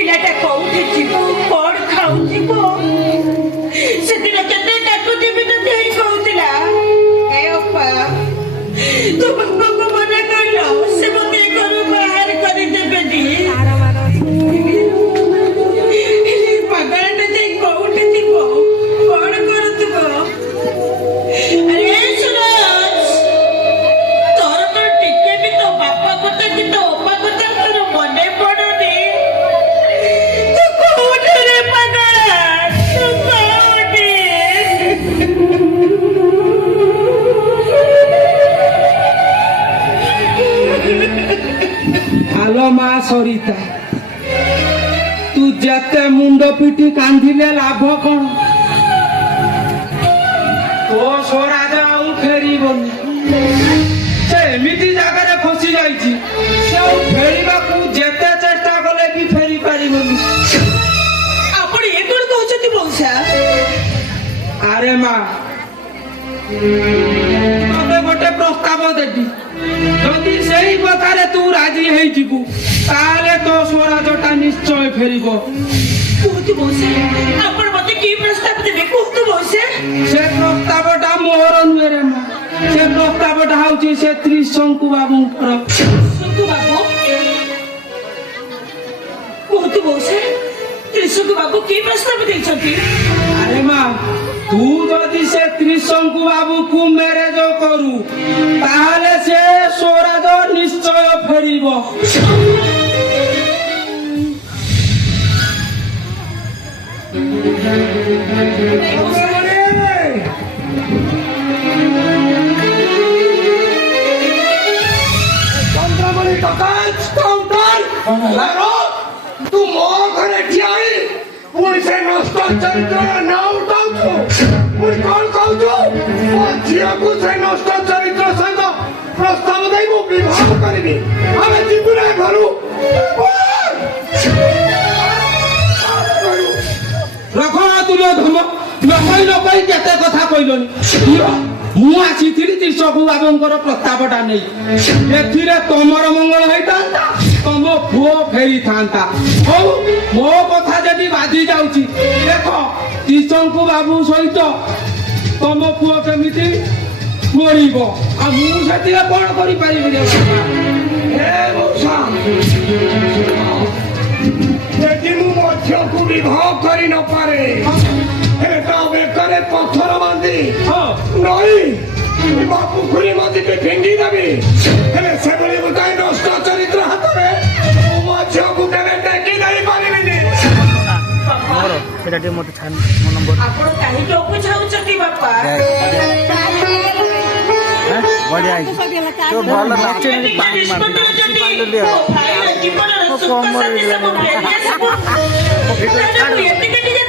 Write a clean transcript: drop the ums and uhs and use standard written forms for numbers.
ପିଲାଟା କୋଉଠି ଯିବୁ କଣ ଖାଉଥିବ ସେଦିନ କେତେ କାକୁତି ବିନତି ହେଇ କହୁଥିଲା ଏ ଅପା ତୁ ବାପାଙ୍କୁ ମନା କଲ ସେ ମତେ ଘରୁ ବାହାର କରିଦେବେନି ପାଗଳଟା ଯାଇ କୋଉଠି ଥିବ କଣ କରୁଥିବ ଆରେ ସୁରଜ ତୋର ତ ଟିକେ ବି ତୋ ବାପା କଥା କି ତୋ ଅପା କଥା ତୋର ମନେ ପଡୁନି ତୁ କୋଉଠି ରେ ପାଗଳ ତୁ କୋଉଠି আলো মা সরিতা তু যেতে মুন্ড পিটি কান্দিলে লাভ কଣ তো স্বরাজ ଆଉ ଫେରିବନି ସେ ଏମିତି ଜାଗାରେ ଫସି ଯାଇଛି ସେ ଆଉ ଫେରିବାକୁ ଯେତେ ଚେଷ୍ଟା କଲେ ବି ଫେରି ପାରିବନି ଆପଣ ଏ କଣ କହୁଛନ୍ତି ମଉସା ଆରେ ମା ତତେ ଗୋଟେ ପ୍ରସ୍ତାବ ଦେବି ଯଦି ସେଇ କଥାରେ ତୁ ରାଜି ହେଇଯିବୁ ତାହେଲେ ତୋ ସ୍ୱରାଜଟା ନିଶ୍ଚୟ ଫେରିବ କୁହନ୍ତୁ ମଉସା ଆପଣ ମତେ କି ପ୍ରସ୍ତାବ ଦେବେ କୁହନ୍ତୁ ମଉସା ସେ ପ୍ରସ୍ତାବଟା ମୋର ନୁହେଁ ରେ ମା ସେ ପ୍ରସ୍ତାବଟା ହଉଛି ସେ ତ୍ରିଶଙ୍କୁ ବାବୁଙ୍କର ଶୁଣନ୍ତୁ ବାବୁ କୁହନ୍ତୁ ମଉସା ତ୍ରିଶଙ୍କୁ ବାବୁ କି ପ୍ରସ୍ତାବ ଦେଇଛନ୍ତି ଆରେ ମା ତୁ ଯଦି ସେ ତ୍ରିଶଙ୍କୁ ବାବୁକୁ ମ୍ୟାରେଜ କରୁ ତାହେଲେ ସେ ସ୍ୱରାଜ ନିଶ୍ଚୟ ଫେରିବ ଚନ୍ଦ୍ରମଣି ତୁ ମୋ ଘରେ ଠିଆ ହେଇ ପୁଣି ସେ ନଷ୍ଟ ଚରିତ୍ରର ନାଁ ଉଠାଉଛୁ ପୁଣି କଣ କହୁଛୁ ମୋ ଝିଅକୁ ସେ ନଷ୍ଟ ଚରିତ୍ର ସହିତ ପ୍ରସ୍ତାବ ଦେଇ ମୁଁ ବିବାହ କରିବି ଆମେ ଯିବୁ ନା ଘରୁ ରଖ ତୁମ ଧମ ନ କହି କେତେ କଥା କହିଲନି ମୁଁ ଆସିଥିଲି ତ୍ରିଶଙ୍କୁ ବାବୁଙ୍କର ପ୍ରସ୍ତାବଟା ନେଇ ଏଥିରେ ତମର ମଙ୍ଗଳ ହେଇଥାନ୍ତା ତମ ପୁଅ ଫେରିଥାନ୍ତା ହଉ ମୋ କଥା ଯଦି ବାଧି ଯାଉଛି ଦେଖ ତ୍ରିଶଙ୍କୁ ବାବୁ ସହିତ ତମ ପୁଅ କେମିତି ମରିବ ଆଉ ମୁଁ ସେଥିରେ କଣ କରିପାରିବି ଯଦି ମୁଁ ମୋ ଝିଅକୁ ବିବାହ କରି ନପାରେ ହେଲେ ତା ବେକରେ ପଥର ବାନ୍ଧି ନଈ କିମ୍ବା ପୋଖରୀ ମଝିରେ ଫିଙ୍ଗି ଦେବି ହେଲେ ସେଭଳି ଗୋଟାଏ ନଷ୍ଟ ଚରିତ୍ର ହାତରେ ମୁଁ ମୋ ଝିଅକୁ କେବେ ଟେକି ଦେଇ ପାରିବିନି সেটা ଟିକେ ମୋତେ ଛାଡ଼ ମୋ ନମ୍ବର ଆପଣ କାହିଁକି ଅବୁଝାଉଛନ୍ତି ବାପା ବଢ଼ିଆ ହେଇଛି ତ ଭଲ ନାଚେ ପାଣି ମାରି ମୋ ଭାଇର ଜୀବନର ସୁଖ ଶାନ୍ତି ସବୁ ଫେରି ଆସିବ। ମୁଁ ଏତିକି ଟିକେ